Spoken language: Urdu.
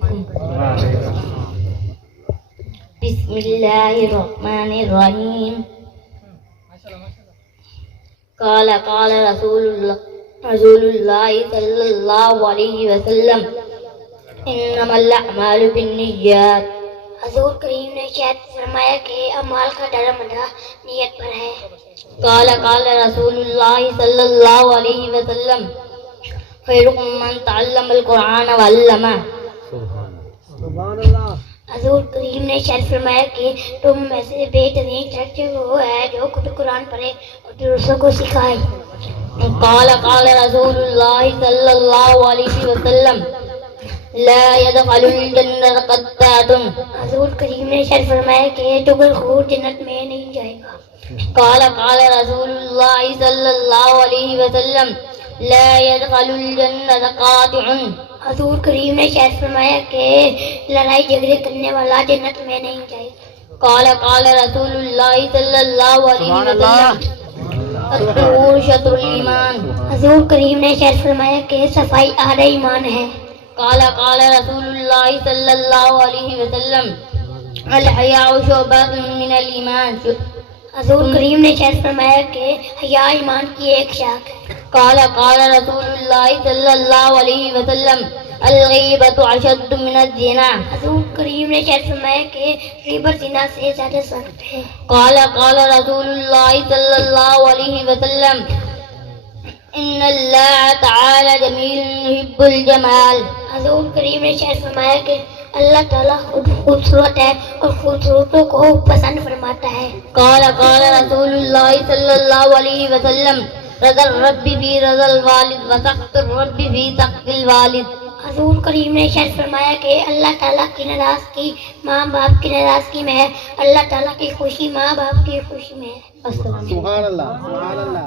بسم الله الرحمن الرحيم. قال رسول الله صلى الله عليه وسلم انما الاعمال بالنیات. حضور کریم نے شاید فرمایا کہ اعمال کا ڈر مدار نیت پر ہے. قال رسول الله صلى الله عليه وسلم خيركم من تعلم القرآن وعلمه. سبحان اللہ. حضور کریم نے شاید فرمایا کہ تم میں سے بہترین شخص وہ ہے جو خود قرآن پڑھے اور دوسروں کو سکھائے. قال رسول الله صلى الله عليه وسلم لا يدخل الجنة قطات. حضور کریم نے شاید فرمایا کہ چغل خور جنت میں نہیں جائے گا. قال رسول الله صلى الله عليه وسلم لا يدخل الجنة قاطع. حضور کریم نے شاید فرمایا کہ لڑائی جھگڑے کرنے والا جنت میں نہیں جائے گا. قال رسول الله صلى الله عليه وسلم الطهور شطر الایمان. حضور کریم نے شاید فرمایا کہ صفائی آدھا ایمان ہے. قال رسول الله صلى الله عليه وسلم الحیاء شعبۃ من الایمان. حضور کریم نے شاید فرمایا کہ حیا ایمان کی ایک شاخ ہے. قال رسول الله صلى الله عليه وسلم الغیبۃ اشد من الزنا. حضور کریم نے شاید فرمایا کہ غیبت زنا سے زیادہ سخت ہے. قال رسول الله صلى الله عليه وسلم ان اللہ تعالی جمیل یحب الجمال. حضور کریم نے شاید فرمایا کہ اللہ تعالیٰ خود خوبصورت ہے اور خوبصورتوں کو پسند فرماتا ہے. قال رسول اللہ صلی اللہ علیہ وسلم رضا الرب فی رضا الوالد وسخط الرب فی سخط الوالد. حضور کریم نے شاید فرمایا کہ اللہ تعالیٰ کی ناراضگی ماں باپ کی ناراضگی میں ہے, اللہ تعالیٰ کی خوشی ماں باپ کی خوشی میں ہے. السلام علیکم. سبحان اللہ. سبحان اللہ.